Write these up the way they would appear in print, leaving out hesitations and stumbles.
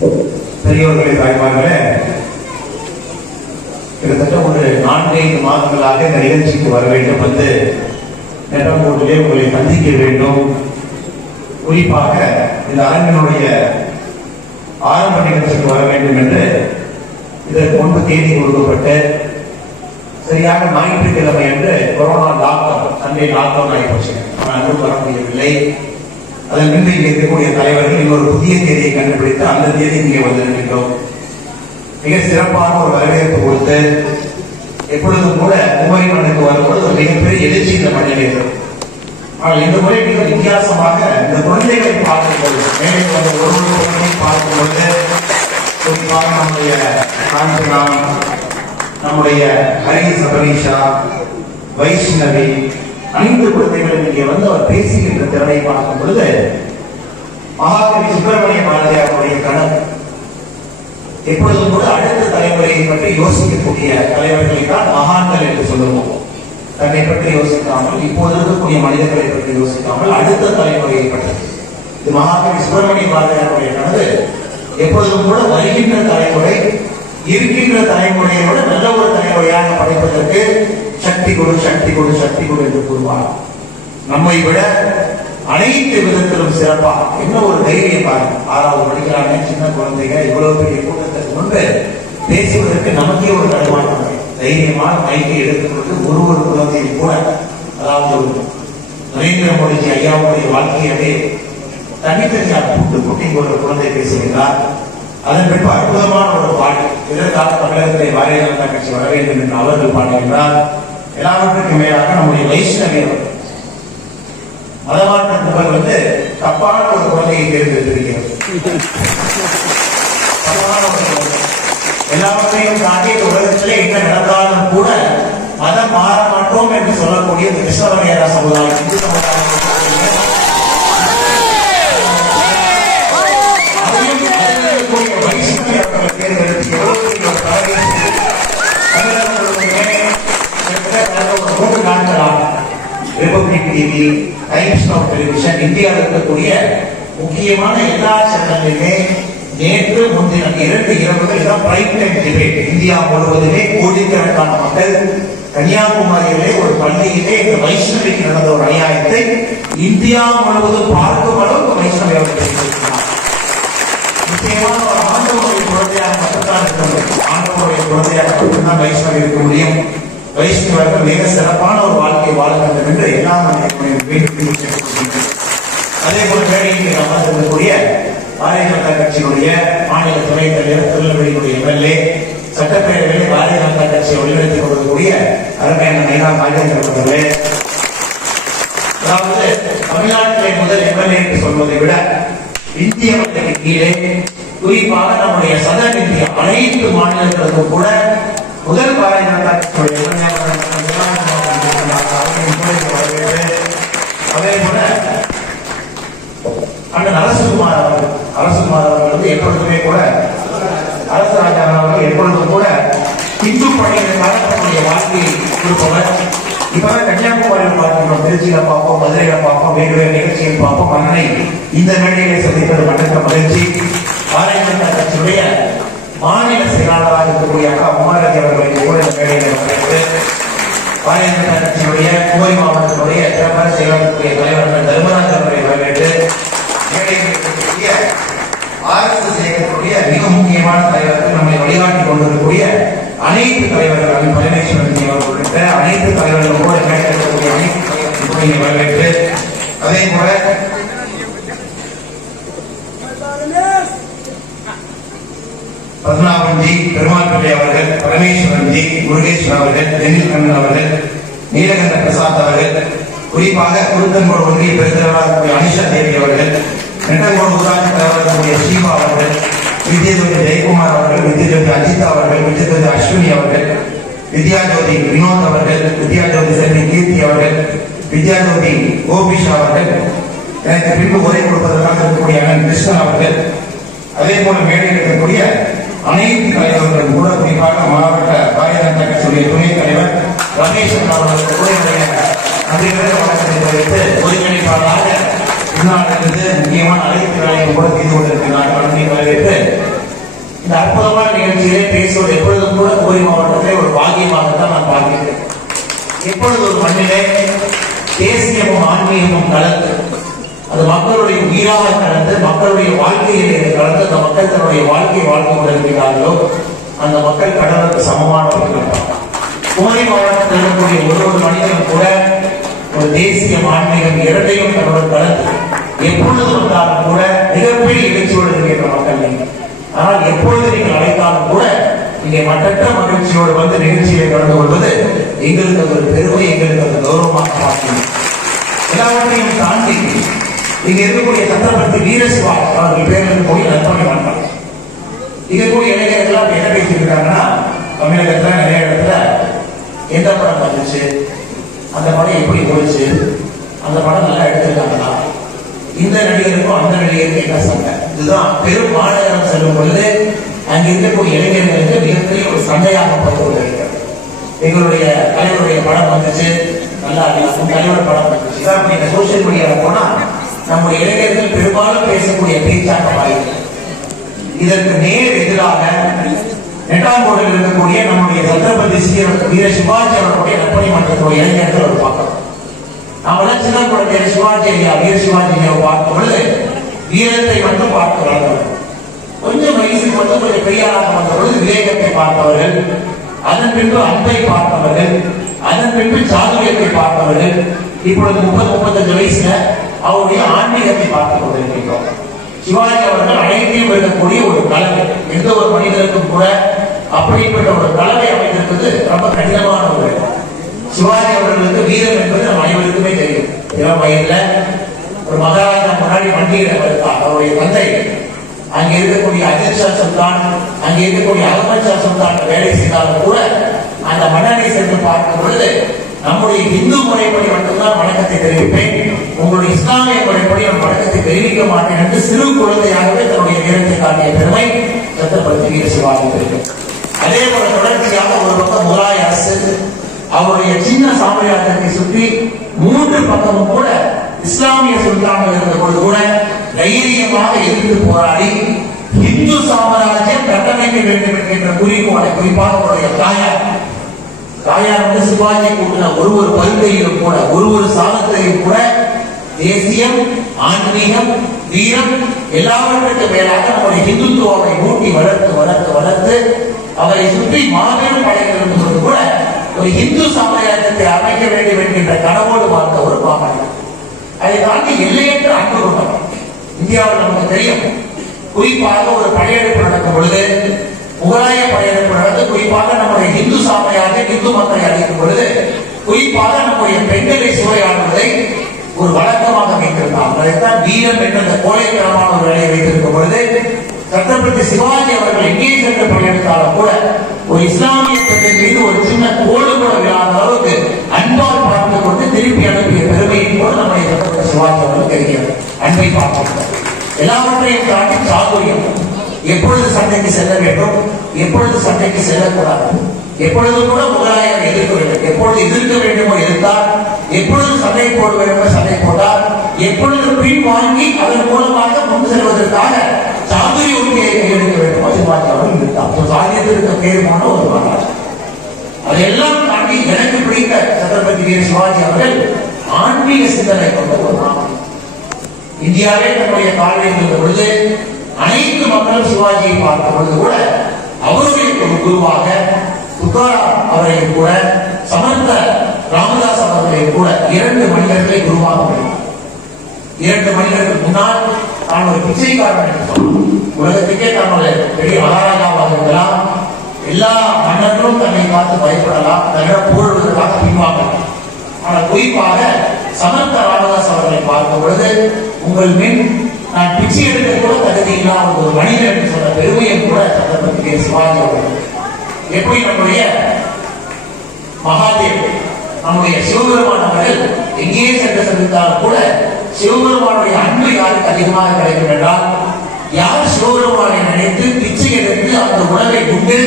பெரியவர்களை தாய்மார்களே, கிட்டத்தட்ட ஒரு 4-5 மாதங்களாக இந்த நிகழ்ச்சிக்கு வர வேண்டும், வந்து நெட்டங்கோட்டிலே உங்களை சந்திக்க வேண்டும். குறிப்பாக இந்த அரங்கினுடைய ஆரம்ப நிகழ்ச்சிக்கு வர வேண்டும் என்று இதற்கு முன்பு தேதி கொடுக்கப்பட்டு சரியாக ஞாயிற்றுக்கிழமை என்று கொரோனா லாக்டவுன், சண்டே லாக்டவுன் ஆகிப்போச்சு. ஆனால் அங்கும் வர முடியவில்லை. அதன் பின்பு இங்கே இருக்கக்கூடிய தலைவர்கள் இன்னொரு புதிய தேதியை கண்டுபிடித்து அந்த தேதி இங்கே வந்திருக்கின்றோம். மிக சிறப்பான ஒரு வரவேற்பு கொடுத்து எப்பொழுதும் கூட குமரி மண்ணுக்கு வரும்போது ஒரு மிகப்பெரிய எழுச்சி இந்த மண்ணில் இருக்கும். ஆனால் இந்த முறை மிக வித்தியாசமாக இந்த குழந்தைகளை பார்க்கும்போது, மேலே வந்து ஒரு குழந்தையை பார்க்கும்போது, குறிப்பாக நம்முடைய காஞ்சனாம், நம்முடைய ஹரி சபரீஷா, வைஷ்ணவி, 5 குழந்தைகளும் இங்கே வந்து அவர் பேசுகின்ற திறனை பார்க்கும் பொழுது மகாகவி சுப்பிரமணிய பாரதியாருடைய கனவு எப்பொழுதும் கூட அடுத்த தலைமுறையை பற்றி யோசிக்கக்கூடிய தலைவர்களை தான் மகான்கள் என்று சொல்லுவோம். தன்னை பற்றி யோசிக்காமல், இப்போது இருக்கக்கூடிய மனிதர்களை பற்றி யோசிக்காமல் அடுத்த தலைமுறையை பற்றி. இது மகாகவி சுப்பிரமணிய பாரதியாருடைய கனவு. எப்பொழுதும் கூட வருகின்ற தலைமுறை இருக்கின்ற தலைமுறையை விட நல்ல ஒரு தலைமுறையாக படைப்பதற்கு சக்தி கொடு, சக்தி கொடு, சக்தி கொடு என்று கூறுவார். நம்மை விட அனைத்து விதத்திலும் சிறப்பா. என்ன ஒரு தைரியம் பாருங்க. 6வது படிக்கிறாங்க சின்ன குழந்தைங்க, இவ்வளவு பெரிய கூட்டத்துக்கு முன்பு பேசுவதற்கு நமக்கே ஒரு தடுமாற்றம். தைரியமான மைக்கை எடுத்துக்கொண்டு ஒரு குழந்தையும் கூட, அதாவது நரேந்திர மோடிஜி ஐயாவுடைய வாழ்க்கையவே தனித்தனியாக கூட்டி ஒரு குழந்தை பேசுகிறார். அதன் பின்பு அற்புதமான ஒரு பாட்டு, இதற்காக தமிழகத்தை பாரதிய ஜனதா கட்சி வர வேண்டும் என்று அவர்கள் பாடுகின்றார். எல்லாவற்றுக்கும் மேலாக நம்முடைய வைஷ்ணவி மதமாற்ற புகழ் வந்து தப்பான ஒரு குழந்தையை தேர்ந்தெடுத்திருக்கிறது. எல்லாவற்றையும் தாண்டி உலகத்திலே என்ன நடந்தாலும் கூட மதம் மாற மாட்டோம் என்று சொல்லக்கூடிய கிருஷ்ணவரையரா சமுதாயம், இந்து சமுதாயம் republic TV, times of television, இந்தியாவில் இருக்கக்கூடிய முக்கியமான எல்லா சேனல்களுமே நேற்று முன்தினம் 2 இரவுகள் தான் பிரைம் டைம் டிபேட். இந்தியா முழுவதுமே கோடிக்கணக்கான மக்கள் கன்னியாகுமரியிலே ஒரு பள்ளியிலே இந்த வைஷ்ணவிக்கு நடந்த ஒரு அநியாயத்தை இந்தியா முழுவதும் பார்க்கும் அளவுக்கு வைஷ்ணவி அவர்கள் பேசியிருக்கிறார். நிச்சயமான ஒரு ஆண்டவருடைய குழந்தையாக மட்டும்தான் இருக்க முடியும். ஆண்டவருடைய குழந்தையாக மட்டும்தான் வைஷ்ணவி இருக்க முடியும். வைஷ்ணவர்கள் மிக சிறப்பான ஒரு வாழ்க்கை வாழ வேண்டும் என்று எல்லா மனிதர்களும். அதே போல மேடையில் அமர்ந்திருக்கக்கூடிய பாரதிய ஜனதா கட்சியினுடைய மாநில துணைத் தலைவர், திருநெல்வேலியுடைய எம்எல்ஏ, சட்டப்பேரவையில் பாரதிய ஜனதா கட்சியை வழிநடத்திக் கொண்டிருக்கக்கூடிய அருமையான நைனா நாகேந்திரன் அவர்களே, அதாவது தமிழ்நாட்டிலே முதல் எம்எல்ஏ என்று சொல்வதை விட இந்திய மட்டத்திற்கு கீழே குறிப்பாக நம்முடைய சதன் இந்தியா அனைத்து மாநிலங்களுக்கும் கூட முதல் பாரதிய ஜனதா கட்சியுடைய அதே போல அண்ணன் அரசுகுமார் அவர்கள் வந்து எப்பொழுதுமே கூட அரசராஜா அவர்கள் எப்பொழுதும் கூட இந்து பணிகளுக்காக தன்னுடைய வாழ்க்கையை கொடுப்பவர். இப்பதான் கன்னியாகுமரியில் பார்க்கிறோம், திருச்சியில பார்ப்போம், மதுரையில பார்ப்போம், வேறு வேறு நிகழ்ச்சிகள் பார்ப்போம். அண்ணனை இந்த மேடையிலே சந்திப்பது மற்ற மகிழ்ச்சி. பாரதிய ஜனதா கட்சியுடைய மாநில செயலாளராக இருக்கக்கூடிய அக்கா உமாரதி அவர்களுக்கு கூட இந்த மேடையில் வரவேற்று, பாரதிய ஜனதா கட்சியுடைய குமரி மாவட்டத்தினுடைய சிறப்பான செயலாளர்களுடைய தலைவர்கள் தர்மராஜ் அவர்களை வரவேற்று, மேடையில் இருக்கக்கூடிய RSS இயக்கத்தினுடைய மிக முக்கியமான தலைவர்கள், நம்மை வழிகாட்டிக் கொண்டிருக்கக்கூடிய அனைத்து தலைவர்கள், பரமேஸ்வரன் அவர்கள் உள்ளிட்ட அனைத்து தலைவர்களும் கூட மேடையில் இருக்கக்கூடிய அனைத்து தலைவர்களும் வரவேற்று, அதே போல பத்மநாபன்ஜி, பெருமாள் பிள்ளை அவர்கள், பரமேஸ்வரன்ஜி, முருகேஸ்வரன் அவர்கள், தென்னில் கண்ணன் அவர்கள், நீலகண்ட பிரசாத் அவர்கள், குறிப்பாக குருத்தன்கோடு ஒன்றிய பெருந்தலைவராக இருக்கக்கூடிய அனிஷா தேவி அவர்கள், நெட்டங்கோடு ஊராட்சி தலைவராக இருக்கக்கூடிய ஸ்ரீபா அவர்கள், வித்யாஜோதி ஜெயக்குமார் அவர்கள், வித்யாஜோதி அஜித் அவர்கள், வித்யாஜோதி அஸ்வினி அவர்கள், வித்யாஜோதி வினோத் அவர்கள், வித்யாஜோதி செல்வி கீர்த்தி அவர்கள், வித்யாஜோதி கோபிஷா அவர்கள், எனக்கு பின்பு உரை கொடுப்பதற்காக இருக்கக்கூடிய அண்ணன் கிருஷ்ணன் அவர்கள், அதே போல மேடையில் இருக்கக்கூடிய அனைத்து தலைவர்களும் கூட குறிப்பாக மாவட்ட பாரதிய ஜனதா கட்சியுடைய துணைத் தலைவர் ரமேஷன் அவர்களுக்கு கூட நன்றிகளை வணக்கத்தை தெரிவித்து, ஒருங்கிணைப்பாளராக முக்கியமான அனைத்து வேலையும் கூட செய்து கொண்டிருக்கிறார். வரவேற்று பேசுவது எப்பொழுதும் கூட கோவை மாவட்டத்திலே ஒரு பாக்கியமாகத்தான் நான் பார்க்கிறேன். எப்பொழுது ஒரு மண்ணிலே தேசியமும் ஆன்மீகமும் கலந்து, அது மக்களுடைய உயிராக கலந்து, மக்களுடைய வாழ்க்கையிலே கலந்து, அந்த மக்கள் தன்னுடைய வாழ்க்கையை வாழ்க்கை கொண்டிருக்கிறார்களோ அந்த மக்கள் கடவுளுக்கு சமமானவர்கள். கோவை மாவட்டத்தில் இருக்கக்கூடிய ஒரு மனிதனும் கூட ஒரு தேசியம் ஆன்மீகம் இரண்டையும் தன்னுடன் கலந்து எப்பொழுது வந்தாலும் கூட மிகப்பெரிய எழுச்சியோடு இருக்கின்ற மக்கள் நீங்கள். ஆனால் எப்பொழுது நீங்கள் அழைத்தாலும் கூட இங்கே மற்றற்ற மகிழ்ச்சியோடு வந்து நிகழ்ச்சியை கலந்து கொள்வது எங்களுக்கு ஒரு பெருமை, எங்களுக்கு ஒரு கௌரவமாக பார்க்கணும். எல்லாவற்றையும் தாண்டி இங்க இருக்கக்கூடிய சத்திரபதி வீரசிவா அவர்கள் பேருக்கு போய் நற்பணி பண்ணாங்க. இங்க கூடிய இளைஞர்கள் என்ன பேசியிருக்காங்கன்னா, தமிழகத்துல நிறைய இடத்துல எந்த படம் வந்துச்சு, அந்த படம் எப்படி போயிடுச்சு, அந்த படம் நல்லா எடுத்திருக்காங்களா, இந்த நடிகருக்கும் அந்த நடிகருக்கும் என்ன சண்டை, இதுதான் பெரும் மாநகரம் செல்லும் பொழுது அங்க இருக்கக்கூடிய இளைஞர்களுக்கு மிகப்பெரிய ஒரு சண்டையாக பார்த்து கொண்டிருக்கிறது. எங்களுடைய தலைவருடைய படம் வந்துச்சு, நல்லா தலைவர் படம் வந்துச்சு. நீங்க சோசியல் மீடியால போனா நம்முடைய இளைஞர்கள் பெரும்பாலும் பேசக்கூடிய பேச்சாக மாறியது. இதற்கு நேர் எதிராக நெட்டாங்கோடில் இருக்கக்கூடிய நம்முடைய சத்திரபதி வீர சிவாஜி அவர்களுடைய நற்பணி மன்றத்துடைய இளைஞர்கள் ஒரு பார்க்கிறோம். நாமெல்லாம் சின்ன குழந்தைய சிவாஜி ஐயா வீர சிவாஜி ஐயாவை பார்க்கும் பொழுது வீரத்தை மட்டும் பார்த்து வளர்ந்தவர். கொஞ்சம் வயசுக்கு மட்டும் கொஞ்சம் பெரியாராக வந்த பொழுது விவேகத்தை பார்த்தவர்கள், அதன் பின்பு அன்பை பார்த்தவர்கள், அதன் பின்பு சாதுரியத்தை பார்த்தவர்கள். இப்பொழுது 30-35 வயசுல அவருடைய ஆன்மீகத்தை பார்த்துக் கொண்டிருக்கின்றோம். சிவாஜி அவர்கள் அனைத்தையும் இருக்கக்கூடிய ஒரு கலவை, எந்த ஒரு மனிதனுக்கும் கூட அப்படிப்பட்ட ஒரு கலவை அமைந்திருப்பது ரொம்ப கடினமான ஒரு. சிவாஜி அவர்களுக்கு வீரம் என்பது நம்ம அனைவருக்குமே தெரியும். இளம் வயதுல ஒரு மகாராஜா முன்னாடி வண்டியில வருத்தார். அவருடைய தந்தை அங்கே இருக்கக்கூடிய அஜித் ஷா சுல்தான், அங்கே இருக்கக்கூடிய அகமது ஷா சுல்தான் வேலை செய்தாலும் கூட அந்த மன்னனை சென்று பார்க்கும் பொழுது நம்முடைய இந்து முறைப்படி மட்டும்தான் வணக்கத்தை தெரிவிப்பேன், உங்களுடைய இஸ்லாமிய முறைப்படி நான் வணக்கத்தை தெரிவிக்க மாட்டேன் என்று சிறு குழந்தையாகவே தன்னுடைய நேரத்தை காட்டிய பெருமை சத்திரபதி வீர சிவாஜிக்கு. அதே போல தொடர்ச்சியாக ஒரு பக்கம் முகலாய அரசு அவருடைய சின்ன சாம்ராஜ்யத்தை சுற்றி 3 பக்கமும் கூட இஸ்லாமிய சுல்தான்கள் இருந்த பொழுது கூட தைரியமாக எதிர்த்து போராடி இந்து சாம்ராஜ்யம் கட்டமைக்க வேண்டும் என்கின்ற குறிக்கோளை, குறிப்பாக அவருடைய தாயார் வந்து சிவாஜி கூட்டின ஒரு பருக்கையிலும் கூட ஒரு சாதத்திலையும் கூட தேசியம், ஆன்மீகம், வீரம் எல்லாவற்றுக்கு மேலாக நம்முடைய இந்துத்துவாவை ஊட்டி வளர்த்து அவரை சுற்றி மாபெரும் படைகள் இருந்தது கூட ஒரு இந்து சாம்ராஜ்யத்தை அமைக்க வேண்டும் என்கின்ற கனவோடு பார்த்த ஒரு மாமன்னர். அதை தாண்டி எல்லையற்ற அன்பு கொண்டவர். இந்தியாவில் நமக்கு தெரியும், குறிப்பாக ஒரு படையெடுப்பு நடக்கும் பொழுது, முகலாய படையெடுப்பு நடந்து குறிப்பாக நம்முடைய இந்து சாம்ராஜ்யம் இந்து மக்களை அளிக்கும் பொழுது குறிப்பாக நம்முடைய பெண்களை சூறையாடுவதை ஒரு வழக்கமாக வைத்திருந்தார். அதைத்தான் வீரம் என்ற அந்த கோழைத்தனமான ஒரு வேலையை வைத்திருக்கும் பொழுது சத்திரபதி சிவாஜி அவர்கள் எங்கே சென்று படையெடுத்தாலும் கூட ஒரு இஸ்லாமிய பெண்ணின் மீது ஒரு சின்ன கோடு கூட விழாத அளவுக்கு அன்பால் பார்த்துக் கொண்டு திருப்பி அனுப்பிய பெருமையை கூட நம்முடைய சத்திரபதி சிவாஜி அவர்கள் தெரிகிறது. அன்பை பார்த்து எல்லாவற்றையும் தாண்டி சாதுரியம், எப்பொழுது சண்டைக்கு செல்ல வேண்டும், எப்பொழுது சண்டைக்கு செல்லக்கூடாது, எப்பொழுது கூட முகலாயரை எதிர்க்க வேண்டும், எப்பொழுது எதிர்க்க வேண்டுமோ எதிர்த்தார், எப்பொழுது சண்டை போட வேண்டுமோ சண்டை போட்டார், எப்பொழுது பின் வாங்கி அதன் மூலமாக முன் செல்வதற்காக சாதுரிய உரிமையை கையெழுக்க வேண்டுமோ சிவாஜி அவர்கள் இருந்தார். சாதியத்திற்கு பேர் போன ஒரு வரலாறு. அதையெல்லாம் தாண்டி எனக்கு பிடித்த சத்திரபதி வீர சிவாஜி அவர்கள் ஆன்மீக சிந்தனை கொண்ட ஒரு மாமன். இந்தியாவே தன்னுடைய காலையில் இருந்த பொழுது அனைத்து மக்களும் சிவாஜியை பார்க்கும் பொழுது கூட அவருடைய ஒரு குருவாக துக்காராம் அவரையும் கூட சமர்த்த ராமதாஸ் அவர்களையும் கூட 2 மனிதர்களை குருவாக முடியும். 2 மனிதர்கள் முன்னால் நான் ஒரு பிச்சைக்காரன் என்று சொன்னோம். உலகத்துக்கே தன்னுடைய பெரிய மகாராஜாவாக இருக்கலாம், எல்லா மன்னர்களும் தன்னை பார்த்து பயப்படலாம், தன்னிடம் போடுவதற்காக பின்வாங்கலாம். ஆனால் குறிப்பாக சமர்த்த ராமதாஸ் அவர்களை பார்க்கும் பொழுது உங்கள் மின் நான் பிச்சை எடுக்க கூட தகுதி இல்லாத ஒரு மனிதன் என்று சொன்ன பெருமையை கூட சத்திரபதி சிவாஜி அவர்கள். எப்படி நம்முடைய மகாதேவ் நம்முடைய சிவபெருமான் அவர்கள் எங்கே சென்று சந்தித்தாலும் கூட சிவபெருமானுடைய அன்பு யாருக்கு அதிகமாக கிடைக்கும் என்றால், யார் சிவபெருமானை நினைத்து பிச்சை எடுத்து அந்த உணவை உண்டு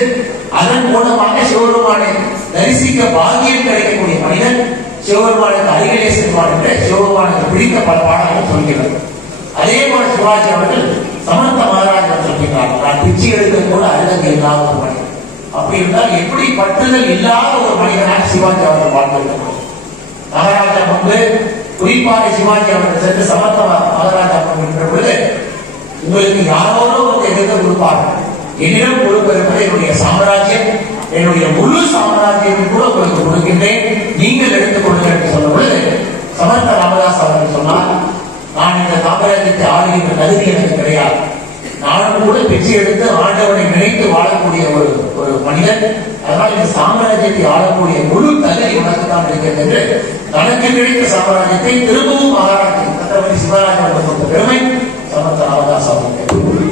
அதன் மூலமாக சிவபெருமானை தரிசிக்க பாக்கியம் கிடைக்கக்கூடிய மனிதன் சிவபெருமானுக்கு அருகிலே செல்வார் என்று சிவபெருமானுக்கு பிடித்த பல பாடல்கள் சொல்கிறது. அதே போல சிவாஜி அவர்கள் சமர்த்த மகாராஜா சொல்கிறார், நான் பிச்சை எடுக்க கூட அருகதை இல்லாத ஒரு மனிதன். அப்படி இருந்தால் எப்படி பற்றுதல் இல்லாத ஒரு மனிதனாக சிவாஜி அவர்கள் வாழ்ந்திருக்கிறார். மகாராஜா முன்பு குறிப்பாக சிவாஜி அவர்கள் சென்று சமர்த்த மகாராஜா என்ற பொழுது, உங்களுக்கு யாரோட வந்து எடுத்து கொடுப்பார்கள், என்னிடம் கொடுப்பதற்கு என்னுடைய சாம்ராஜ்யம், என்னுடைய முழு சாம்ராஜ்யத்தை கூட உங்களுக்கு கொடுக்கின்றேன், நீங்கள் எடுத்துக் கொள்ளுங்கள் என்று சொன்ன பொழுது சமர்த்த ராமதாஸ் அவர்கள் சொன்னார், நான் இந்த சாம்ராஜ்யத்தை ஆளுகின்ற தகுதி எனக்கு கிடையாது, நானும் கூட பிச்சை எடுத்து ஆண்டவனை நினைத்து வாழக்கூடிய ஒரு மனிதன், அதனால் இந்த சாம்ராஜ்யத்தை ஆளக்கூடிய முழு தகுதி உனக்கு தான் இருக்கிறது என்று தனக்கு கிடைத்த சாம்ராஜ்யத்தை திரும்பவும் மகாராஜா சத்ரபதி சிவராஜ் அவர்கள் கொடுத்த பெருமை சமர்த்த ராமதாஸ் அவர்கள்.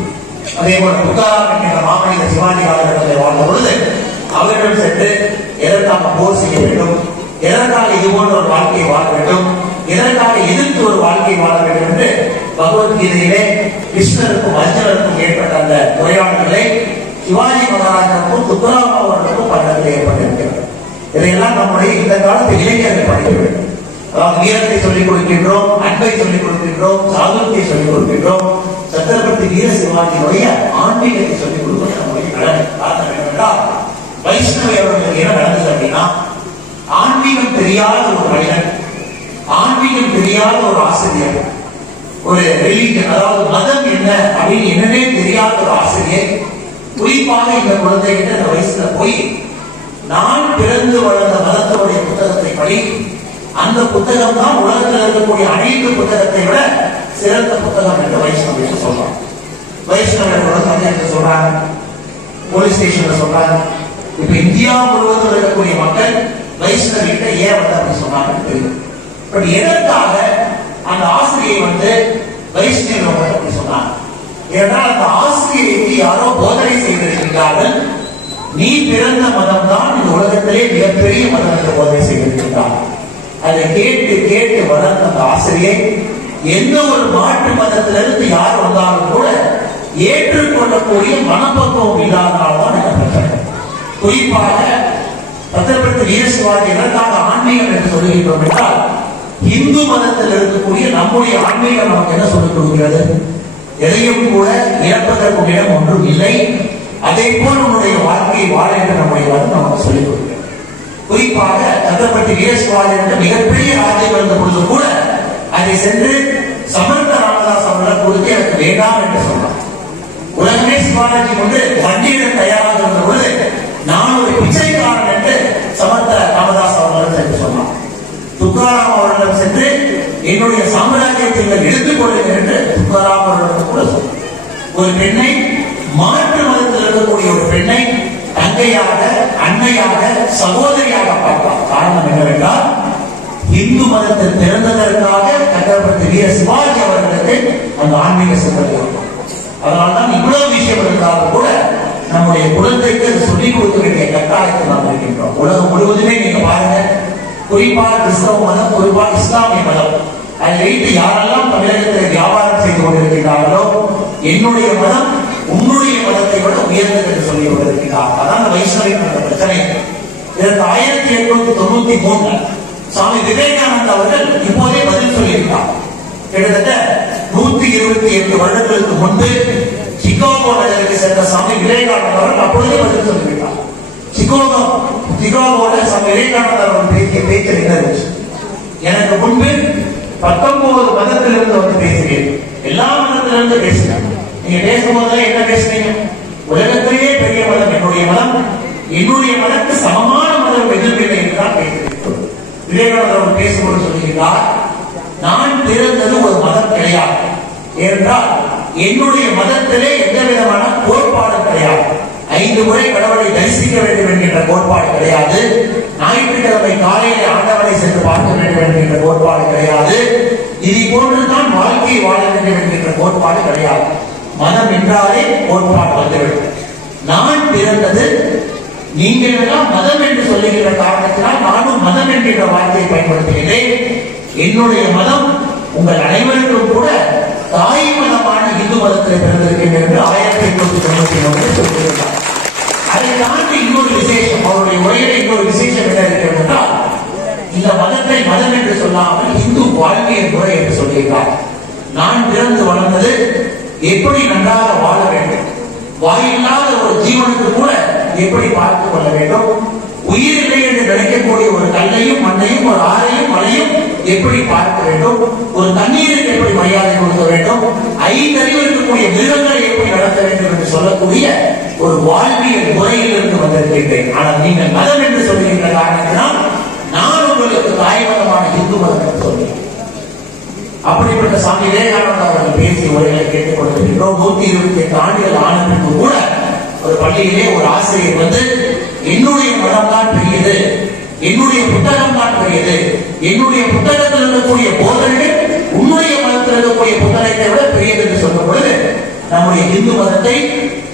அதே போல துக்காராம் என்கிற மாமனித சிவாஜி காலகட்டத்தில் வாழ்ந்த பொழுது அவர்கள் சென்று எதற்காக போர் செய்ய வேண்டும், எதற்காக இது போன்ற ஒரு வாழ்க்கையை வாழ வேண்டும், எதற்காக எதிர்த்து ஒரு வாழ்க்கையை வாழ வேண்டும் என்று பகவத்கீதையிலே கிருஷ்ணருக்கும் அர்ஜுனருக்கும் ஏற்பட்ட அந்த உரையாடல்களை சிவாஜி மகாராஜனுக்கும் துக்காராம் அவர்களுக்கும் பண்டத்தில் ஏற்பட்டிருக்கிறது. இதையெல்லாம் நம்முடைய இந்த காலத்தில் இளைஞர்கள் படிக்க வேண்டும். அதாவது வீரத்தை சொல்லிக் கொடுக்கின்றோம், அன்பை சொல்லிக் கொடுக்கின்றோம், சாதுரியத்தை சொல்லிக் கொடுக்கின்றோம். சத்ரபதி வீர சிவாஜியுடைய ஆன்மீகத்தை சொல்லிக் கொடுப்பது நம்முடைய கடமை. காரணம் என்னவென்றால் வைஷ்ணவ அவர்களுக்கு என்ன நடந்தது அப்படின்னா, ஆன்மீகம் தெரியாத ஒரு மனிதன், ஆன்மீகம் தெரியாத ஒரு ஆசிரியர், ஒரு ரிலீஜன் அதாவது மதம் என்ன அப்படின்னு என்னன்னே தெரியாத ஒரு ஆசிரியர் குறிப்பாக இந்த குழந்தைகிட்ட இந்த வயசுல போய் நான் பிறந்து வளர்ந்த மதத்தினுடைய புத்தகத்தை படி, அந்த புத்தகம் தான் உலகத்தில் இருக்கக்கூடிய அனைத்து புத்தகத்தை விட சிறந்த புத்தகம் என்று வைஷ்ணவ சொல்றாங்க. வைஷ்ணவ சொல்றாங்க, போலீஸ் ஸ்டேஷன்ல சொல்றாங்க. இப்ப இந்தியா முழுவதும் இருக்கக்கூடிய மக்கள் வைஷ்ணவிட்ட ஏன் வந்து அப்படி சொன்னாங்கன்னு தெரியும். பட் எதற்காக அந்த ஆசிரியை வந்து வைஷ்ணவ அப்படி சொன்னாங்க? ஏன்னா அந்த ஆசிரியருக்கு யாரோ போதனை செய்திருக்கிறார்கள், நீ பிறந்த மதம் தான் இந்த உலகத்திலே மிகப்பெரிய மதம் என்று போதனை செய்திருக்கிறார். அதை கேட்டு கேட்டு வளர்ந்த அந்த ஆசிரியை எந்த ஒரு மாற்று மதத்திலிருந்து யார் வந்தாலும் கூட ஏற்றுக்கொள்ளக்கூடிய மனப்பக்குவம் இல்லாதனால்தான் இந்த பிரச்சனை. குறிப்பாக சத்ரபதி வீர சிவாஜி எதற்காக ஆன்மீகம் என்று சொல்லுகின்றோம் என்றால், இந்து மதத்தில் இருக்கக்கூடிய நம்முடைய ஆன்மீகம் நமக்கு என்ன சொல்லிக் கொடுக்கிறது? எதையும் கூட இழப்பதற்கு இடம் ஒன்றும் இல்லை, அதே போல் உன்னுடைய வாழ்க்கையை வாழ என்று நம்முடைய மதம் நமக்கு சொல்லிக் கொடுக்கிறது. குறிப்பாக சத்ரபதி வீர சிவாஜி என்ற மிகப்பெரிய ராஜ்யம் இருந்த பொழுது கூட அதை சென்று சமர்த்த ராமதாஸ் அவர்கள் கொடுத்து எனக்கு வேண்டாம் என்று சொன்னார். உலகமே சிவாஜி கொண்டு வண்டியிட தயாராக இருந்த பொழுது நான் ஒரு பிச்சைக்காரன் என்று சமர்த்த ராமதாஸ் அவர்கள் சென்று சொன்னார். துக்காராம் அவர்களிடம் சென்று என்னுடைய சாம்ராஜ்யத்தை எடுத்துக் கொள்ளுங்கள் என்று துக்காராம் அவர்களுக்கு கூட சொன்னார். ஒரு பெண்ணை மாற்று மதத்தில் இருக்கக்கூடிய ஒரு பெண்ணை தங்கையாக, அன்னையாக, சகோதரியாக பார்த்தார். காரணம் என்னவென்றால், இந்து மதத்தில் பிறந்ததற்காக சத்ரபதி வீர சிவாஜி அவர்களுக்கு அந்த ஆன்மீக சிந்தனை இருக்கும். அதனால்தான் இவ்வளவு விஷயம் இருந்தாலும் கூட நம்முடைய குழந்தைக்கு சொல்லிக் கொடுக்க வேண்டிய கட்டாயத்தை நாம் இருக்கின்றோம். உலகம் முழுவதுமே நீங்க பாருங்க, குறிப்பாக கிறிஸ்தவ மதம், குறிப்பாக இஸ்லாமிய மதம், அதை வைத்து யாரெல்லாம் தமிழகத்தில் வியாபாரம் செய்து கொண்டிருக்கிறார்களோ, என்னுடைய மதம் உன்னுடைய மதத்தை விட உயர்ந்தது என்று சொல்லி கொண்டிருக்கிறார். அதான் வைஷ்ணவின் பிரச்சனை. இதற்கு 1893 சுவாமி விவேகானந்தா அவர்கள் இப்போதே பதில் சொல்லியிருக்கார். கிட்டத்தட்ட 128 வருடங்களுக்கு முன்பு சிகாகோ நகருக்கு சென்ற சுவாமி விவேகானந்தா அவர்கள் அப்பொழுதே பதில் சொல்லியிருக்கார். சிகாகோல சுவாமி விவேகானந்தா அவர்கள் பேசிய பேச்சு என்ன இருந்துச்சு? எனக்கு முன்பு 19 மதத்திலிருந்து வந்து பேசுகிறேன், எல்லா மதத்திலிருந்து பேசுகிறேன். நீங்க பேசும்போது என்ன பேசுறீங்க? உலகத்திலேயே பெரிய மதம் என்னுடைய மதம், என்னுடைய மதத்துக்கு சமமான மதம் எதுவும் இல்லை என்றுதான் பேசுகிறேன். விவேகானந்தர் பேசும்போது சொல்லுகிறார், நான் பிறந்தது ஒரு மதம் கிடையாது, ஏனென்றால் என்னுடைய மதத்திலே எந்த விதமான கோட்பாடு கிடையாது. 5 முறை கடவுளை தரிசிக்க வேண்டும் என்கின்ற கோட்பாடு கிடையாது. ஞாயிற்றுக்கிழமை காலையிலே ஆண்டவனை சென்று பார்க்க வேண்டும் என்கின்ற கோட்பாடு கிடையாது. இதை போன்றுதான் வாழ்க்கையை வாழ வேண்டும் என்கின்ற கோட்பாடு கிடையாது. மதம் என்றாலே கோட்பாடு வந்துவிடும். நான் பிறந்தது, நீங்கள் எல்லாம் மதம் என்று சொல்லுகிற காரணத்தினால் நானும் மதம் என்கின்ற வார்த்தையை பயன்படுத்துகிறேன். என்னுடைய மதம் உங்கள் அனைவருக்கும் கூட தாய் மதமான இந்து மதத்தில் பிறந்திருக்கின்றன என்று 1893 சொல்லியிருந்தார். அதை தாண்டி இன்னொரு விசேஷம், அவருடைய உரையில இன்னொரு விசேஷம் என்ன இருக்கிறது என்றால், இந்த மதத்தை மதம் என்று சொல்லாமல் இந்து வாழ்க்கையின் முறை என்று சொல்லியிருக்கார். நான் பிறந்து வளர்ந்தது எப்படி நன்றாக வாழ வேண்டும், வாயில்லாத ஒரு ஜீவனுக்கு கூட எப்படி பார்த்துக் கொள்ள வேண்டும், உயிரில்லை என்று நினைக்கக்கூடிய ஒரு கல்லையும் மண்ணையும் ஒரு ஆறையும் மலையும் எப்படி பார்க்க வேண்டும், ஒரு தண்ணீருக்கு எப்படி மரியாதை கொடுக்க வேண்டும், ஐந்தறிவு இருக்கக்கூடிய மிருகங்களை எப்படி நடத்த வேண்டும் என்று சொல்லக்கூடிய ஒரு வாழ்வியல் முறையில் இருந்து வந்திருக்கின்றேன். ஆனால் நீங்கள் மதம் என்று சொல்லுகின்ற காரணத்தினால் நான் உங்களுக்கு தாய் மதமான இந்து மதம் சொல்கிறேன். அப்படிப்பட்ட சாமி விவேகானந்தா அவர்கள் பேசிய உரைகளை கேட்டுக் கொண்டிருக்கின்றோம். 128 ஆண்டுகள் ஆன பின்பு கூட ஒரு பள்ளியிலே ஒரு ஆசிரியர் வந்து என்னுடைய மதம் தான் பெரியது, என்னுடைய புத்தகம் தான் பெரியது, என்னுடைய புத்தகத்தில் இருக்கக்கூடிய போதனைகள் உன்னுடைய மதத்தில் இருக்கக்கூடிய புத்தகத்தை விட பெரியது என்று சொல்லும் பொழுது நம்முடைய இந்து மதத்தை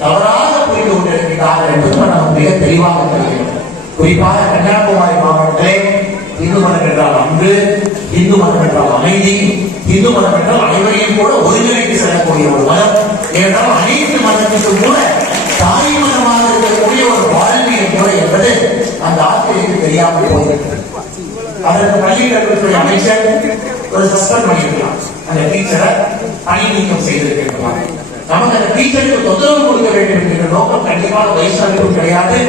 தவறாக புரிந்து கொண்டிருக்கிறார்கள் என்பது நமக்கு மிக தெளிவாக தெரிகிறது. குறிப்பாக கன்னியாகுமரி மாவட்டத்திலே இந்து மதம் என்றால் அன்பு, இந்து மதம் என்றால் அமைதி, இந்து மதம் என்றால் அனைவரையும் கூட ஒருங்கிணைத்து செல்லக்கூடிய ஒரு மதம். ஏனென்றால் அனைத்து மதத்திற்கும் கூட தாய் மதமாக இருக்கக்கூடிய ஒரு வாழ்வியல் முறை என்பது அந்த ஆசிரியருக்கு தெரியாமல் போயிருக்கிறது. அதற்கு பள்ளி கல்வித்துறை அமைச்சர் ஒரு சஸ்பெண்ட் பண்ணியிருக்கலாம், அந்த டீச்சரை பணி நீக்கம் செய்திருக்கிறார். நமக்கு அந்த டீச்சருக்கு தொந்தரவு கொடுக்க வேண்டும் என்கிற நோக்கம் கண்டிப்பாக வைஷ்ணவிக்கும் கிடையாது,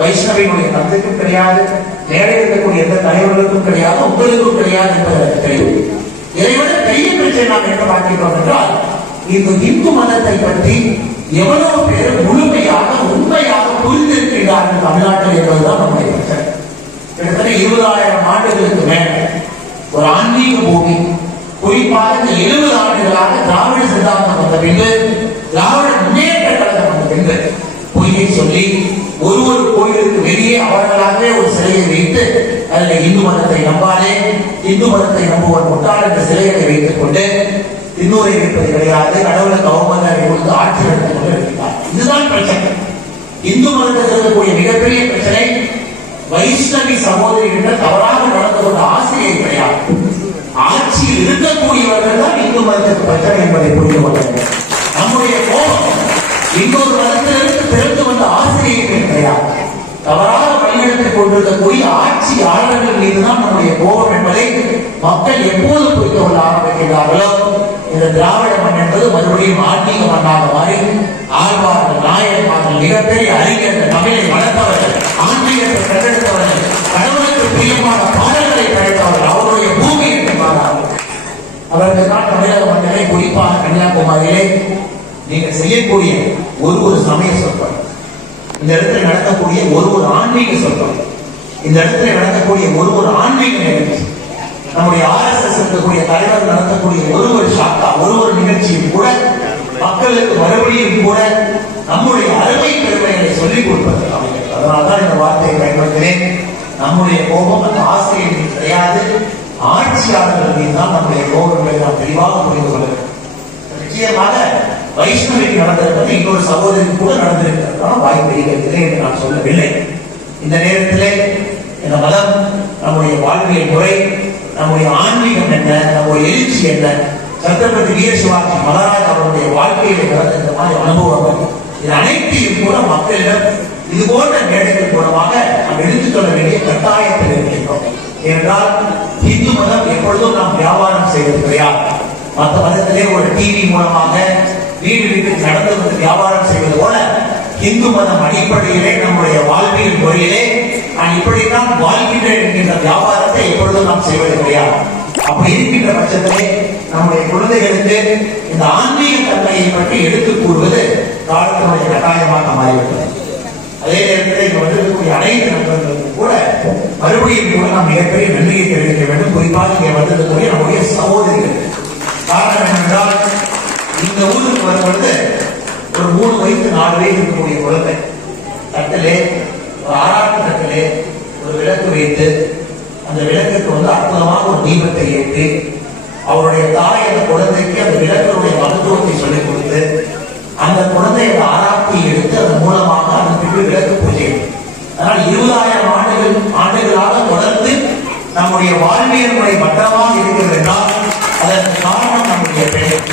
வைஷ்ணவினுடைய தந்தைக்கும் கிடையாது, நேரில் இருக்கக்கூடிய எந்த தலைவர்களுக்கும் கிடையாது, உங்களுக்கும் கிடையாது என்பது எனக்கு தெரியும். இதைவிட பெரிய பிரச்சனை நாம் என்ன பார்க்கிறோம் என்றால், இந்த இந்து மதத்தை பற்றி எவ்வளவு பேர் முழுமையாக உண்மையாக புரிந்திருக்கிறார்கள் தமிழ்நாட்டில் என்பதுதான் நம்முடைய பிரச்சனை. கிட்டத்தட்ட 20,000 ஆண்டுகளுக்கு மேல ஒரு ஆன்மீக பூமி, குறிப்பாக இந்த 70 ஆண்டுகளாக திராவிட சித்தாந்தம் வந்த பின்பு, திராவிட முன்னேற்ற கழகம் வந்த பின்பு பொய்யை சொல்லி ஒரு கோயிலுக்கு வெளியே அவர்களாகவே ஒரு சிலையை வைத்து அதில் இந்து மதத்தை நம்பாதே, இந்து மதத்தை நம்புவன் முட்டாள் என்ற சிலைகளை வைத்துக் கொண்டு இன்னொரு இருப்பது கிடையாது, கடவுளுக்கு அவமரியாதை கொடுத்து ஆட்சி நடத்தி கொண்டு இருக்கிறார். இதுதான் பிரச்சனை. இந்து மதத்தில் இருக்கக்கூடிய மிகப்பெரிய பிரச்சனை வைஷ்ணவி சகோதரிகள் தவறாக நடந்து கொண்ட ஆசிரியர் கிடையாது, ஆட்சியில் இருக்கக்கூடியவர்கள் தான் இந்து மதத்திற்கு பிரச்சனை என்பதை புரிந்து கொள்ள வேண்டும். நம்முடைய கோபம் இன்னொரு மதத்திலிருந்து பிறந்து வந்த ஆசிரியர்கள் கிடையாது, தவறாக வழிநடத்திக் கொண்டிருக்கக்கூடிய ஆட்சியாளர்கள் மீதுதான் நம்முடைய கோபம் என்பதை மக்கள் எப்போது புரிந்து கொள்ள ஆரம்பிக்கிறார்களோ, இந்த திராவிட மண் என்பது மறுபடியும் ஆன்மீக மண்ணாக மாறி ஆழ்வார்கள், நாயன்மார்கள், மிகப்பெரிய அறிஞர்கள், தமிழை வளர்த்தவர்கள், ஆன்மீகத்தை கண்டெடுத்தவர்கள், கடவுளுக்கு பிரியமான பாடல்களை படைத்தவர்கள், அவருடைய பூமி என்று மாறார்கள். அவர்கள் தான் தமிழக மக்களை, குறிப்பாக கன்னியாகுமரியிலே நீங்கள் செய்யக்கூடிய ஒரு சமய சொற்பொழிவு, இந்த இடத்துல நடக்கக்கூடிய ஒரு ஆன்மீக சொற்பொழிவு, இந்த இடத்துல நடக்கக்கூடிய ஒரு ஆன்மீக நிகழ்ச்சி, நம்முடைய RSS இருக்கக்கூடிய தலைவர் நடத்தக்கூடிய ஒரு சாக்கா, ஒரு நிகழ்ச்சியும் கூட மக்களுக்கு மறுபடியும் கூட நம்முடைய அருமை பெருமைகளை சொல்லிக் கொடுப்பது அமைகிறது. அதனால்தான் இந்த வார்த்தையை பயன்படுத்தினேன். நம்முடைய கோபம் அந்த ஆசிரியர்கள் கிடையாது, ஆட்சியாளர்கள் மீது தான் நம்முடைய கோபம் என்பதை நாம் தெளிவாக புரிந்து கொள்ள வேண்டும். நிச்சயமாக வைஷ்ணவிக்கு நடந்திருப்பது இன்னொரு சகோதரிக்கு கூட நடந்திருக்கிறதுக்கான வாய்ப்பு இருக்கிறது என்று நான் சொல்லவில்லை. இந்த நேரத்திலே இந்த மதம், நம்முடைய வாழ்வியல் முறை, நம்முடைய ஆன்மீகம் என்ன, நம்முடைய எழுச்சி என்ன, சத்ரபதி வீர சிவாஜி மகாராஜ் அவருடைய வாழ்க்கையில் நடந்த இந்த மாதிரி அனுபவங்கள், இது அனைத்தையும் கூட மக்களிடம் இது போன்ற மேடைகள் மூலமாக நாம் எடுத்துச் சொல்ல வேண்டிய கட்டாயத்தில் இருக்கின்றோம். என்றால் இந்து மதம் எப்பொழுதும் நாம் வியாபாரம் செய்வது கிடையாது. மற்ற மதத்திலே ஒரு டிவி மூலமாக வீடு வீட்டுக்கு நடந்து வந்து வியாபாரம் செய்வது போல இந்து மதம் அடிப்படையிலே நம்முடைய வாழ்வியல் முறையிலே நான் இப்படித்தான் வாழ்கின்றேன் என்கின்ற வியாபாரத்தை எப்பொழுதும் நாம் செய்வது கிடையாது. அப்படி இருக்கின்ற பட்சத்திலே நம்முடைய குழந்தைகளுக்கு இந்த ஆன்மீக தன்மையை பற்றி எடுத்துக் கூறுவது காலத்தினுடைய கட்டாயமாக மாறிவிட்டது. அதே நேரத்தில் இங்கு வந்திருக்கக்கூடிய அனைத்து நண்பர்களுக்கு கூட மறுபடியும் கூட நாம் மிகப்பெரிய நன்றியை தெரிவிக்க வேண்டும். குறிப்பாக இங்கே வந்திருக்கக்கூடிய நம்முடைய சகோதரிகள். காரணம் என்னவென்றால், இந்த ஊருக்கு வரும்பொழுது ஒரு 3 வயசு 4 வயசு இருக்கக்கூடிய குழந்தை தட்டிலே, ஒரு ஆராட்டு தட்டிலே ஒரு விளக்கு வைத்து, அந்த விளக்குக்கு அற்புதமாக ஒரு தீபத்தை ஏற்றி, அவருடைய தாய் அந்த குழந்தைக்கு அந்த விளக்கினுடைய மகத்துவத்தை சொல்லிக் கொடுத்து, அந்த குழந்தையோட ஆராய்ச்சி எடுத்து அதன் மூலமாக அதற்கு விளக்கு பூஜை. அதனால் 20,000 ஆண்டுகளாக தொடர்ந்து நம்முடைய வாழ்வியல் முறை பத்திரமாக இருக்கிறது என்றால் அதற்கு காரணம் நம்முடைய பெயர்.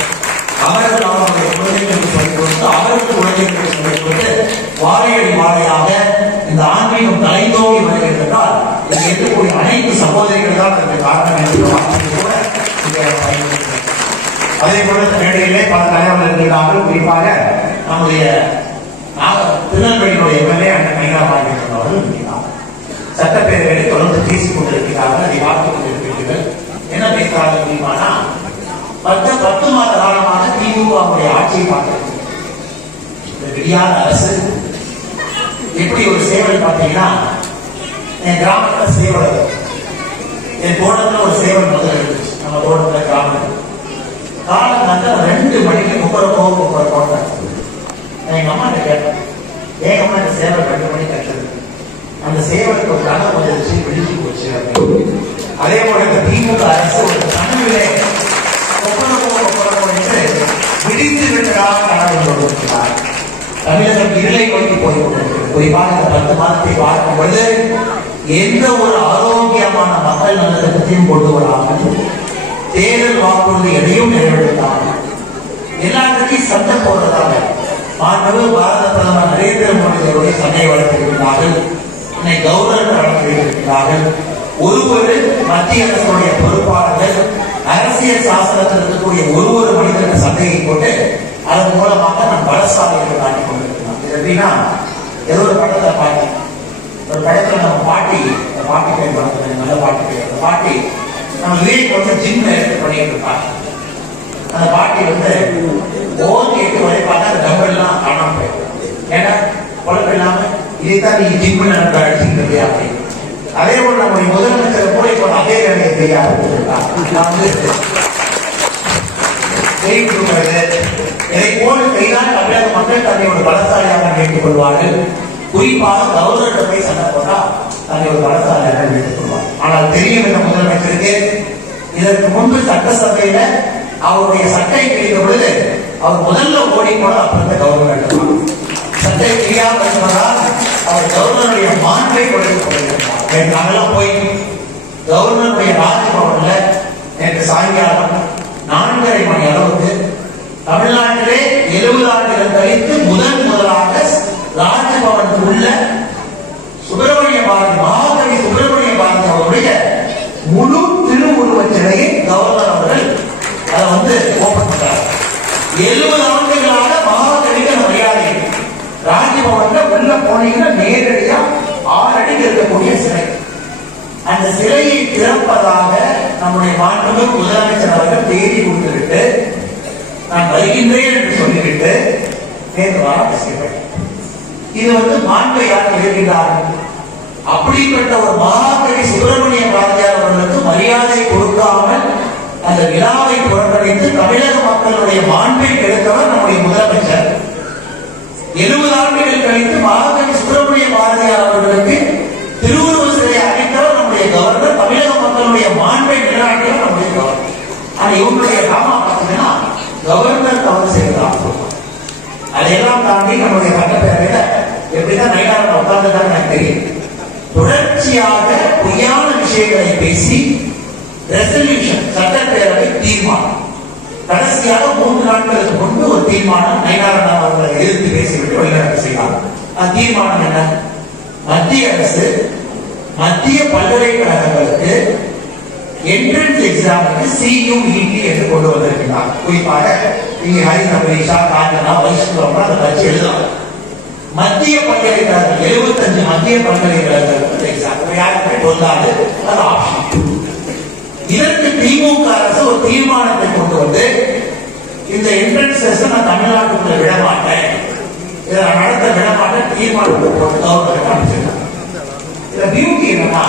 அவர்கள் அவருடைய குழந்தைகளுக்கு சொல்லிக் கொடுத்து, அவர்கள் குழந்தைகளுக்கு சொல்லிக் கொடுத்து, வாழையடி வாழையாக இந்த ஆன்மீகம் தலைந்தோங்கி வருகிறது என்றால் இங்கு இருக்கக்கூடிய அனைத்து சகோதரிகள் தான் அதற்கு காரணம் என்று கூட அதே போல இந்த மேடையிலே பல தலைவர்கள் இருக்கிறார்கள். குறிப்பாக நம்முடைய திருநெல்வேலியினுடைய எம்எல்ஏ அண்ணன் நயினாராயணன் அவர்கள் இருக்கிறார். சட்டப்பேரவையில் தொடர்ந்து பேசிக் கொண்டிருக்கிறார்கள். அதை பார்த்துக் கொண்டிருக்கிறீர்கள். என்ன பேசுறாங்க தெரியுமானா, 10 மாத காலமாக திமுகவுடைய ஆட்சியை பார்க்கிறது. இந்த விடியாத அரசு எப்படி ஒரு சேவல் பார்த்தீங்கன்னா, என் கிராமத்துல சேவல், என் தோட்டத்துல ஒரு சேவல் முதல் இருந்துச்சு. நம்ம தோட்டத்துல கிராமத்துல காலம் வந்து 2 மணிக்கு முப்பது தோட்டம். எங்க அம்மா கேட்டேன், ஏகமா இந்த சேவல் 2 மணிக்கு கட்டுறது, அந்த சேவலுக்கு ஒரு கனவு வந்துருச்சு, விழிச்சு போச்சு அப்படின்னு. அதே போல இந்த திமுக அரசு ஒரு கனவிலே விடித்து விட்டதாக கனவு கொண்டிருக்கிறார். தமிழகம் இருளை நோக்கி போய் கொண்டிருக்கிறது. குறிப்பாக இந்த 10 மாதத்தை பார்க்கும் பொழுது எந்த ஒரு ஆரோக்கியமான மக்கள் நலத்திட்டத்தையும் கொண்டு வராமல், தேர்தல் வாக்குறுதி எதையும் நிறைவேற்றாமல், எல்லாத்துக்கும் சட்டம் போடுறதாக மாண்புமிகு பாரத பிரதமர் நரேந்திர மோடி அவருடைய சண்டையை வளர்த்திருக்கிறார்கள். என்னை கௌரவத்தை வளர்த்திருக்கிறார்கள். ஒருவரு மத்திய அரசுடைய பொறுப்பாளர்கள் அரசியல் சாசனத்தில் இருக்கக்கூடிய ஒரு மனிதனுக்கு சண்டையை போட்டு அதன் மூலமாக நான் பலசாலிகளை காட்டிக் கொண்டிருக்கிறோம். இது எப்படின்னா, ஏதோ ஒரு படத்துல பாட்டி, ஒரு படத்துல நம்ம பாட்டி பேர் பார்த்து நல்ல பாட்டி பேர், அந்த பாட்டி நம்ம வீட்டுக்கு வந்து ஜிம்ல எடுத்து பண்ணிட்டு இருப்பாங்க. அந்த பாட்டி வந்து ஓர் கேட்டு வரைப்பாங்க, அந்த டம்பர் எல்லாம் காணாம போயிடும். ஏன்னா குழப்பம் இல்லாம இதைத்தான் நீங்க ஜிம்ல நடந்த அடிச்சுக்கிறது அப்படின்னு. அதே போல நம்ம முதலமைச்சர் கூட இப்போ அதே வேலையை செய்ய ஆரம்பிச்சிருக்காங்க. இதை போல செய்தால் தமிழக மக்கள் தன்னை ஒரு பலசாலியாக நினைத்துக் கொள்வார்கள். குறிப்பாக கவர்னர்கிட்ட போய் சண்டை போட்டா தன்னை ஒரு பலசாலியாக நினைத்துக் கொள்வார். ஆனால் தெரியும் இந்த முதலமைச்சருக்கு, இதற்கு முன்பு சட்டசபையில அவருடைய சட்டை கிழித்த பொழுது அவர் முதல்ல ஓடி போன அப்புறத்த கவர்னர் சட்டை கிழியாமல் இருப்பதால் அவர் கவர்னருடைய மாண்பை கொடுத்துக் கொண்டிருக்கிறார். நாங்கெல்லாம் போய் கவர்னருடைய ராஜ்பவன்ல நேற்று சாயங்காலம் 4:30 மணி அளவுக்கு தமிழ்நாட்டிலே 70 ஆண்டுகள் கழித்து முதலாக ராஜ்பவன் உள்ள சுப்பிரமணிய பாரதி, மகாகவி சுப்பிரமணிய பாரதி அவருடைய முழு திருவுருவச் சிலையை கவர்னர் அவர்கள் அதை வந்து ஓபன் பண்றார். 70 ஆண்டுகளாக மகாகவிக்கு மரியாதை. ராஜ்பவன்ல உள்ள போனீங்கன்னா நேரடியா 6 அடிக்கு இருக்கக்கூடிய சிலை. அந்த சிலையை திறப்பதாக நம்முடைய மாண்புமிகு முதலமைச்சர் அவர்கள் தேதி கொடுத்துவிட்டு நான் வருகின்றேன் என்று சொல்லிவிட்டு நேற்று வாரம் செய்யப்பட்டேன். இது வந்து மாண்பை யார் எழுதுகிறார்கள்? அப்படிப்பட்ட ஒரு மகாகவி சுப்பிரமணிய பாரதியார் அவர்களுக்கு மரியாதை கொடுக்காமல் அந்த விழாவை புறக்கணித்து தமிழக மக்களுடைய மாண்பை கெடுத்தவர் நம்முடைய முதலமைச்சர். 70 ஆண்டுகள் கழித்து மகாகவி சுப்பிரமணிய பாரதியார் அவர்களுக்கு திருவுருவ சிலையை அளித்தவர் நம்முடைய கவர்னர். தமிழக மக்களுடைய மாண்பை நிலைநாட்டியவர் நம்முடைய கவர்னர். ஆனா இவங்களுடைய காமா பார்த்தீங்கன்னா கவர்னர் தவறு செய்வதாக சொல்றாங்க. அதையெல்லாம் தாண்டி நம்முடைய சட்டப்பேரவையில எப்படிதான் நைனாரன் உட்கார்ந்துதான் எனக்கு தெரியும். தொடர்ச்சியாக பொய்யான விஷயங்களை பேசி ரெசல்யூஷன், சட்டப்பேரவை தீர்மானம், கடைசியாக 3 நாட்களுக்கு முன்பு ஒரு தீர்மானம் நயினாரன் அவர்களை எதிர்த்து பேசிவிட்டு வெளிநடப்பு செய்வார். அந்த தீர்மானம் என்ன? மத்திய அரசு மத்திய பல்கலைக்கழகங்களுக்கு என்ட்ரன்ஸ் எக்ஸாமுக்கு CUET என்று கொண்டு வந்திருக்கிறார். குறிப்பாக இங்க ஹரிசபரீஷா, காஞ்சனா, வைஷ்ணவம் அந்த பற்றி எழுதலாம். மத்திய பல்கலைக்கழகம் 75 மத்திய பல்கலைக்கழகங்களுக்கு எக்ஸாம் யாருமே பொருந்தாது, அது ஆப்ஷன். இதற்கு திமுக அரசு ஒரு தீர்மானத்தை கொண்டு வந்து இந்த என்ட்ரன்ஸ் டெஸ்ட் நான் தமிழ்நாட்டுக்குள்ள விட மாட்டேன், இதை நான் நடத்த விட மாட்டேன் தீர்மானத்தை போட்டு கவர்னர் காமிச்சிருக்காங்க. இதுல பியூட்டி என்னன்னா,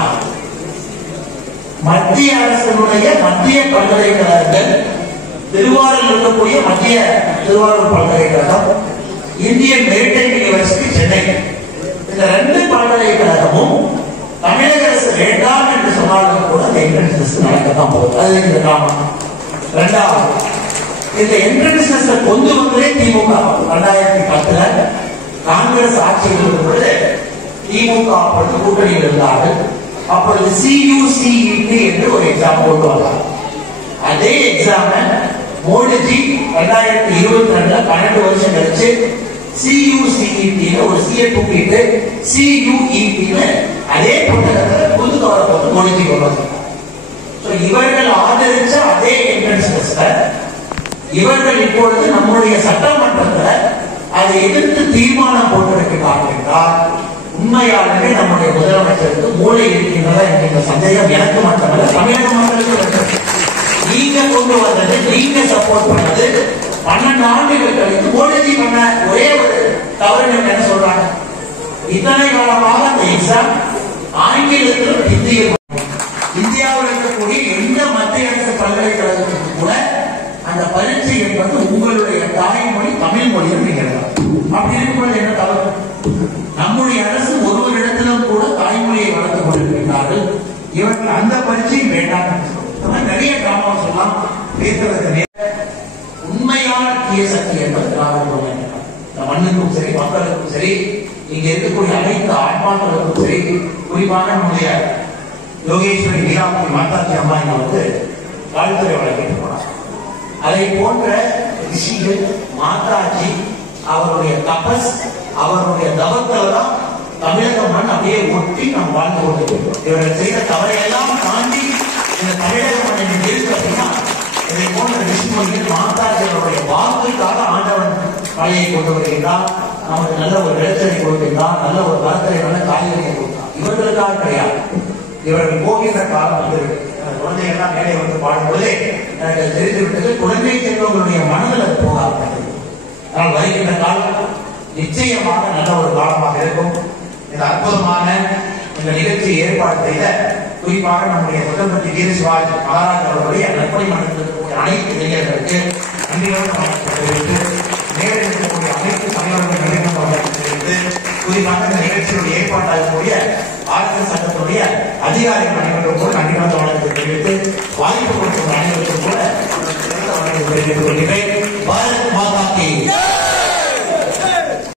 மத்திய அரசினுடைய மத்திய பல்கலைக்கழகங்கள், திருவாரூரில் இருக்கக்கூடிய மத்திய திருவாரூர் பல்கலைக்கழகம், இந்தியன் மெரிடைம் யூனிவர்சிட்டி சென்னை, இந்த 2 பல்கலைக்கழகமும் தமிழக அரசு வேண்டாம் என்று சொன்னாலும் கூட அந்த என்ட்ரன்ஸ் டெஸ்ட் நடக்கத்தான் போகுது. அது இந்த காரணம். 2வது, இந்த என்ட்ரன்ஸ் டெஸ்ட் கொண்டு வந்ததே திமுக. 2010 காங்கிரஸ் ஆட்சியில் இருக்கும் பொழுது திமுக அப்பொழுது கூட்டணியில் இருந்தார்கள். அப்பொழுது CUCET என்று ஒரு எக்ஸாம் கொண்டு வந்தார். அதே எக்ஸாம் மோடிஜி 2022 12 வருஷம் கழிச்சு CUCET ஒரு C தூக்கிட்டு CUET அதே புத்தகத்தில் புது கவரை போட்டு மோடிஜி கொண்டு வந்தார். இவர்கள் ஆதரிச்ச அதே என்ட்ரன்ஸ் டெஸ்ட இவர்கள் இப்பொழுது நம்முடைய சட்டமன்றத்தில் அதை எதிர்த்து தீர்மானம் போட்டிருக்கிறார்கள் என்றால் உண்மையாகவே நம்முடைய முதலமைச்சருக்கு மூளை இருக்கின்றதா என்கின்ற சந்தேகம் எனக்கு மட்டுமல்ல தமிழக மக்களுக்கு வருகிறது. நீங்க கொண்டு வந்தது, நீங்க சப்போர்ட் பண்ணது 12 ஆண்டுகள் கழித்து மோடிஜி பண்ண ஒரே ஒரு தவறு என்ன சொல்றாங்க, இத்தனை காலமாக அந்த எக்ஸாம் ஆங்கிலத்திலும் ஹிந்தியில், இந்தியாவில் இருக்கக்கூடிய எந்த மத்திய அரசு பல்கலைக்கழகத்துக்கு கூட அந்த பரீட்சை என்பது உங்களுடைய தாய்மொழி தமிழ் மொழியில் நீங்க எழுதலாம். அப்படி இருக்கும்போது என்ன தவறு? நம்முடைய அரசு ஒருவரிடத்திலும் கூட தாய்மொழியை வளர்த்துக் கொண்டிருக்கிறார்கள். இவர்கள் அந்த பரீட்சையும் வேண்டாம். நிறைய கிராமம் சொல்லலாம் பேசுறதுக்கு. உண்மையான தீய சக்தி என்பது திராவிட முன்னேற்ற இந்த மண்ணுக்கும் சரி, மக்களுக்கும் சரி, இங்க இருக்கக்கூடிய அனைத்து ஆன்மாக்களுக்கும் சரி, குறிப்பாக நம்முடைய யோகேஸ்வரி நீலாம்பரி மாதாஜி அம்மா இங்க வந்து வாழ்த்துறை வழங்கிட்டு போனார். அதை போன்ற ரிஷிகள், மாதாஜி அவருடைய தபஸ், அவருடைய தவத்தால் தான் தமிழக மண் அப்படியே ஒட்டி நாம் வாழ்ந்து கொண்டிருக்கிறோம். இவர்கள் செய்த தவறையெல்லாம் தாண்டி இந்த தமிழக மண்ணின் இருக்கு அப்படின்னா இதை போன்ற ரிஷிமொழிகள், மாதாஜி அவருடைய வாக்குக்காக ஆண்டவன் மழையை கொண்டு வருகின்றான், நமக்கு நல்ல ஒரு விளைச்சலை கொடுக்கின்றான், நல்ல ஒரு மரத்தலை, நல்ல காய்கறியை கொடுத்தான். இவர்களுக்காக கிடையாது. இவர்கள் போகின்ற காலம் வந்துவிட்டு குழந்தைகள்லாம் மேலே வந்து பாடும்போதே எனக்கு தெரிந்துவிட்டது, குழந்தை செல்வங்களுடைய மனதில் அது போக ஆரம்பித்தது. ஆனால் வருகின்ற காலம் நிச்சயமாக நல்ல ஒரு காலமாக இருக்கும். இந்த அற்புதமான இந்த நிகழ்ச்சியை ஏற்பாடு செய்த குறிப்பாக நம்முடைய சுதந்திர வீர சிவாஜி மகாராஜ் அவர்களுடைய நற்பணி மன்றத்தில் இருக்கக்கூடிய அனைத்து இளைஞர்களுக்கு நன்றியோடு தெரிவித்து, நேரில் இருக்கக்கூடிய அனைத்து தலைவர்கள் நன்றியோடு தெரிவித்து, குறிப்பாக இந்த நிகழ்ச்சியுடைய ஏற்பாட்டாகக்கூடிய ஆர்எஸ்எஸ் சங்கத்துடைய அதிகாரிகள் அனைவரும் கூட நன்றியோடு வணக்கத்தை தெரிவித்து, வாய்ப்பு கொடுக்கும் அனைவருக்கும் கூட வணக்கத்தை தெரிவித்துக் கொள்கிறேன்.